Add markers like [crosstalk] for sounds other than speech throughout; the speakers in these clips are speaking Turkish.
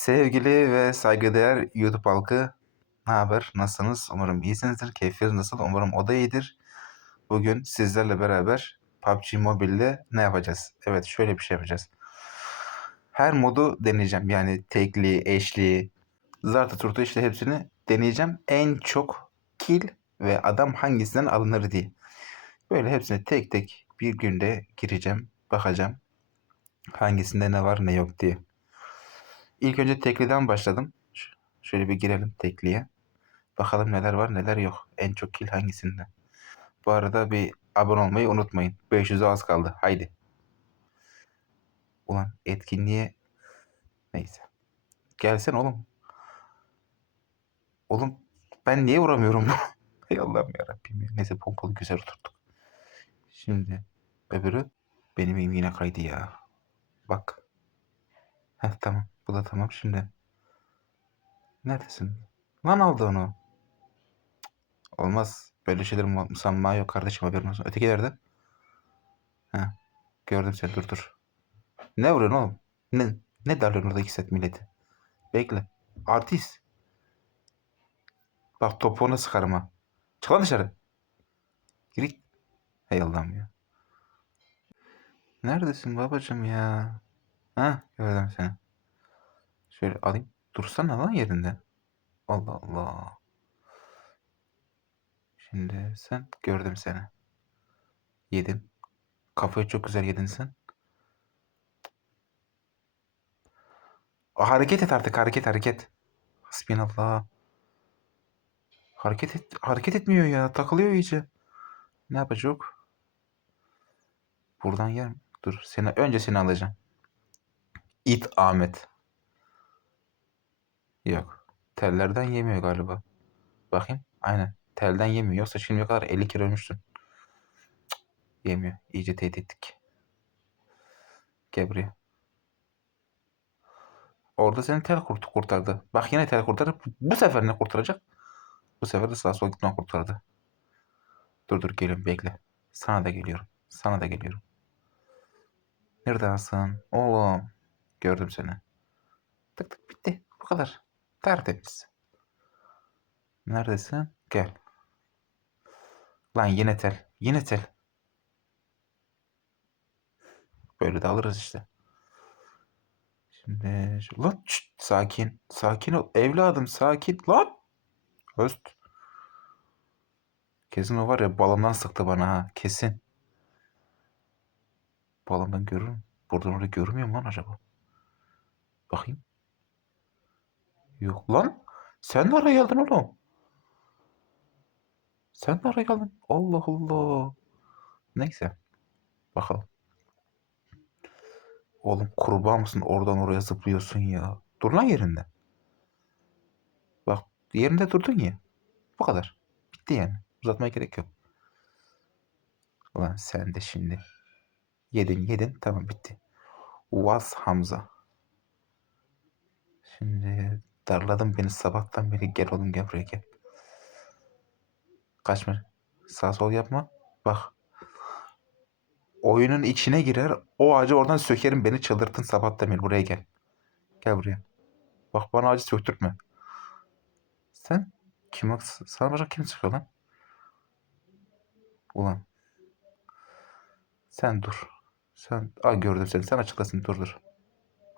Sevgili ve saygıdeğer YouTube halkı, ne haber? Nasılsınız? Umarım iyisinizdir. Keyfiniz nasıl? Umarım o da iyidir. Bugün sizlerle beraber PUBG Mobile'de ne yapacağız? Evet, şöyle bir şey yapacağız. Her modu deneyeceğim. Yani tekli, eşli, zartı turtu işte hepsini deneyeceğim. En çok kill ve adam hangisinden alınır diye. Böyle hepsine tek tek bir günde gireceğim, bakacağım. Hangisinde ne var ne yok diye. İlk önce tekliden başladım. Şöyle bir girelim tekliye. Bakalım neler var neler yok. En çok kill hangisinde. Bu arada bir abone olmayı unutmayın. 500'e az kaldı. Haydi. Ulan etkinliğe... Neyse. Gelsen oğlum. Oğlum ben niye vuramıyorum? [laughs] Hay Allah'ım yarabbim ya. Neyse pompalı güzel oturduk. Şimdi öbürü benim elim yine kaydı ya. Bak. Heh tamam. Bu da tamam şimdi. Neredesin? Lan aldı onu. Olmaz. Böyle şeyler mu- musamma yok kardeşim haberin olsun. Öteki nerede? Heh. Gördüm seni dur dur. Ne vuruyorsun oğlum? Ne, ne darlıyorsun orada iki set milleti? Bekle. Artist. Bak topuğunu sıkarım ha. Çık lan dışarı. Gir. git. Hey Allah'ım ya. Neredesin babacığım ya? Ha gördüm seni. Şöyle alayım. Dursana lan yerinde. Allah Allah. Şimdi sen gördüm seni. Yedin. Kafayı çok güzel yedin sen. Hareket et artık hareket hareket. Hasbinallah. Hareket et, hareket etmiyor ya. Takılıyor iyice. Ne yapacak? Buradan yer Dur. Seni önce seni alacağım. İt Ahmet. Yok. Tellerden yemiyor galiba. Bakayım. Aynen. Telden yemiyor. Yoksa şimdiye kadar 50 kere ölmüşsün. Cık, Yemiyor. İyice tehdit ettik. Buraya. Orada seni tel kurt kurtardı. Bak yine tel kurtardı. Bu sefer ne kurtaracak? Bu sefer de sağa sola gitmeden kurtardı. Dur dur geliyorum bekle. Sana da geliyorum. Sana da geliyorum. Neredesin? Oğlum. Gördüm seni. Tık tık bitti. Bu kadar. Tertemiz. Neredesin? Gel. Lan yine tel. Yine tel. Böyle de alırız işte. Şimdi lan şşt, sakin. Sakin ol. Evladım sakin. Lan. Höst. Kesin o var ya balondan sıktı bana ha. Kesin. Balondan görürüm. Buradan oraya görmüyor mu lan acaba? Bakayım. Yok lan. Sen araya geldin oğlum. Sen araya geldin. Allah Allah. Neyse. Bakalım. Oğlum kurbağa mısın? Oradan oraya zıplıyorsun ya. Dur lan yerinde. Bak yerinde durdun ya. Bu kadar. Bitti yani. Uzatmaya gerek yok. Ulan sen de şimdi. Yedin yedin. Tamam bitti. Uvaz Hamza. Şimdi darladın beni sabahtan beri. Gel oğlum gel buraya gel. Kaçma. Sağ sol yapma. Bak. Oyunun içine girer. O ağacı oradan sökerim. Beni çıldırtın sabahtan beri. Buraya gel. Gel buraya. Bak bana ağacı söktürtme. Sen kim? Sana başka kim sıkıyor lan? Ulan. Sen dur. Sen Aa, gördüm seni. Sen açıklasın. Dur dur.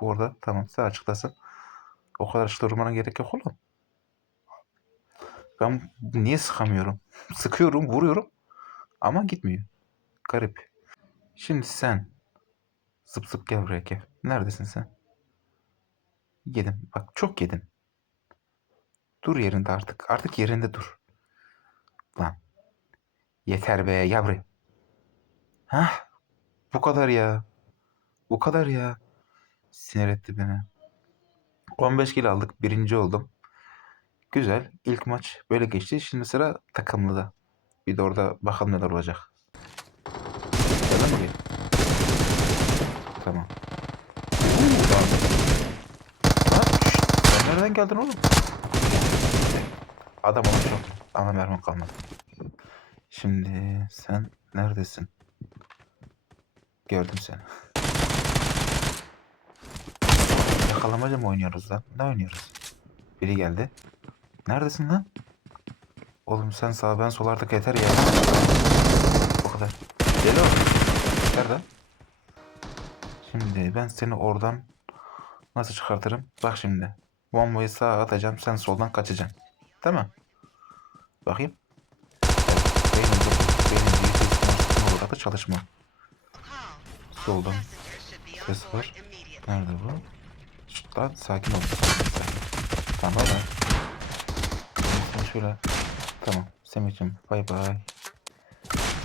Bu orada. Tamam. Sen açıklasın. O kadar durmana gerek yok oğlum. Ben niye sıkamıyorum? [laughs] Sıkıyorum, vuruyorum. Ama gitmiyor. Garip. Şimdi sen zıp zıp gel buraya gel. Neredesin sen? Yedin. Bak çok yedin. Dur yerinde artık. Artık yerinde dur. Lan. Yeter be buraya. Hah. Bu kadar ya. Bu kadar ya. Sinir etti beni. 15 kilo aldık. Birinci oldum. Güzel. İlk maç böyle geçti. Şimdi sıra takımlıda. Bir de orada bakalım neler olacak. Tamam. Uuu, tamam. Sen nereden geldin oğlum? Adam olmuş. Ama mermi kalmadı. Şimdi sen neredesin? Gördüm seni. Yakalamaca mı oynuyoruz lan? Ne oynuyoruz? Biri geldi. Neredesin lan? Oğlum sen sağ ben sol artık yeter ya. O kadar. Gel oğlum. Yeter lan. Şimdi ben seni oradan nasıl çıkartırım? Bak şimdi. Bombayı sağa atacağım. Sen soldan kaçacaksın. Değil mi? Bakayım. Benim, benim büyük ihtimal olarak da çalışma. Soldan ses var. Nerede bu? Lan sakin ol. Tamam da. Sen şöyle. Tamam. Semih'cim bay bay.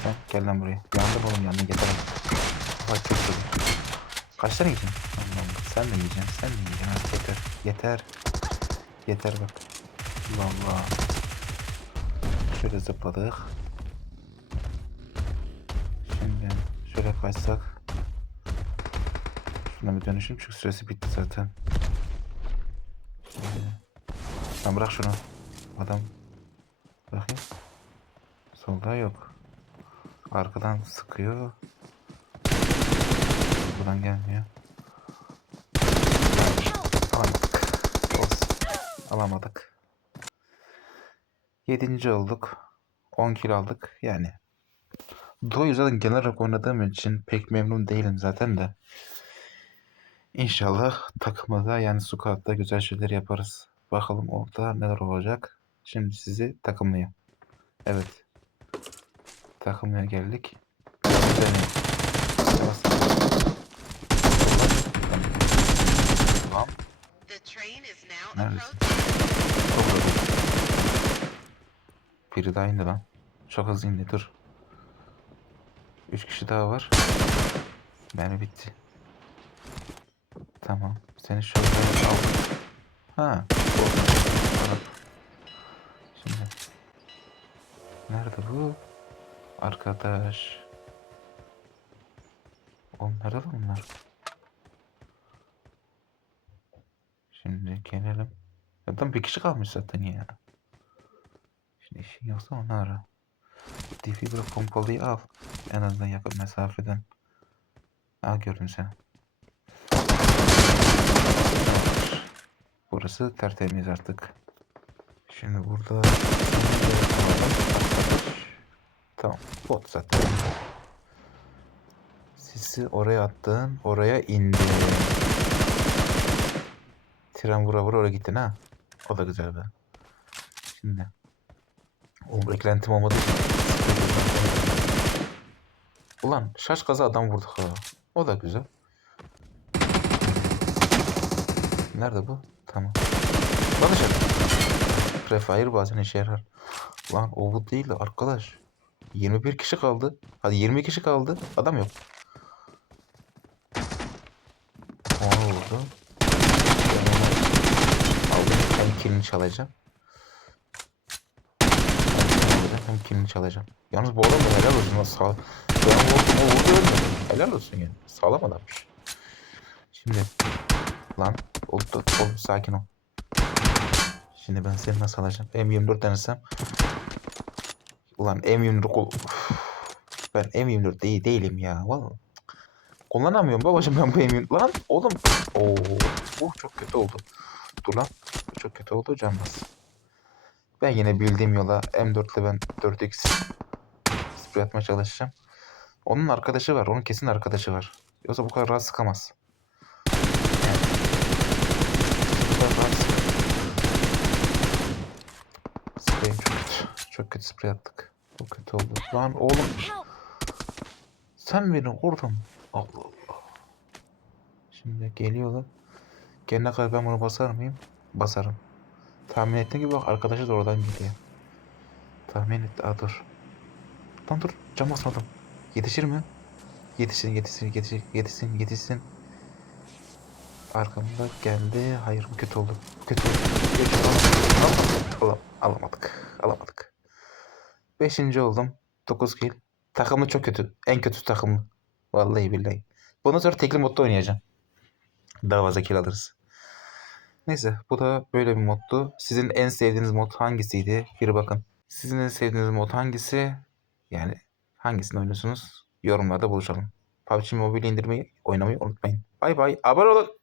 Sen gel lan buraya. Yandım oğlum yandım yeter. Vay çok güzel. Kaç tane yiyeceksin? Allah'ım sen de yiyeceksin. Sen de yiyeceksin. Hadi yeter. Yeter. Yeter bak. Allah. Şöyle zıpladık. Şimdi şöyle kaçsak. Şuna bir dönüşüm çünkü süresi bitti zaten. Şimdi. Lan bırak şunu. Adam. Bakayım. Solda yok. Arkadan sıkıyor. Buradan gelmiyor. Alamadık. Olsun. Alamadık. Yedinci olduk. 10 kill aldık. Yani. Doğu zaten genel olarak oynadığım için pek memnun değilim zaten de. İnşallah takımda yani squad'da güzel şeyler yaparız. Bakalım orada neler olacak. Şimdi sizi takımlaya. Evet. Takımlaya geldik. Tamam. Approaching. Çok hızlı. Biri daha indi lan. Çok hızlı indi dur. Üç kişi daha var. Beni bitti. Tamam. Seni şöyle aldım. Ha. Şimdi. Nerede bu? Arkadaş. Nerede lan bunlar? Şimdi gelelim. Zaten bir kişi kalmış zaten ya. Şimdi işin yoksa onu ara. Defibrill pompalıyı al. En azından yakın mesafeden. Al gördüm seni. Burası tertemiz artık. Şimdi burada... Tamam. Bot zaten. Sisi oraya attın. Oraya indi. Tren vura vura oraya gittin ha. O da güzel be. Şimdi. O beklentim olmadı. Ulan şaş kaza adam vurduk ha. O da güzel. Nerede bu? Tamam. Dışarı. Prefire bazen işe yarar. Lan o bu değil de arkadaş. 21 kişi kaldı. Hadi 20 kişi kaldı. Adam yok. Onu vurdu. Aldım. Hem kilini çalacağım. Hem kilini çalacağım. Yalnız bu adam da helal olsun. Sağ... Ben vurdum o vurdu ölmedi. Helal olsun yani. Sağlam adammış. Şimdi lan oldu, oldu sakin ol. Şimdi ben seni nasıl alacağım? M24 denesem. Ulan M24 kul... Üf. Ben M24 değil değilim ya. Vallahi. Kullanamıyorum babacım ben bu M24. Lan oğlum. Oo, bu çok kötü oldu. Dur lan. Çok kötü oldu canmaz. Ben yine bildiğim yola M4 ile ben 4x sprey atmaya çalışacağım. Onun arkadaşı var. Onun kesin arkadaşı var. Yoksa bu kadar rahat sıkamaz. Yani, rahat sık- Spreyim çok kötü. Çok kötü sprey attık. Çok kötü oldu. Lan oğlum sen beni oradan Allah Allah. Şimdi geliyorlar. Gelene kadar ben bunu basar mıyım? Basarım. Tahmin ettiğim gibi bak arkadaşı da oradan geliyor. Tahmin et. Aa dur. Lan dur. Cam basmadım. Yetişir mi? Yetişsin, yetişsin, yetişsin, yetişsin, yetişsin. Arkamda geldi. Hayır bu kötü oldu. Kötü oldu. Oldu. Alamadık. Alam- Alamadık. Alamadık. Beşinci oldum. 9 kill. Takımı çok kötü. En kötü takımı. Vallahi billahi. Bundan sonra tekli modda oynayacağım. Daha fazla kill alırız. Neyse bu da böyle bir moddu. Sizin en sevdiğiniz mod hangisiydi? Bir bakın. Sizin en sevdiğiniz mod hangisi? Yani hangisini oynuyorsunuz? Yorumlarda buluşalım. PUBG Mobile indirmeyi, oynamayı unutmayın. Bay bay. Abone olun.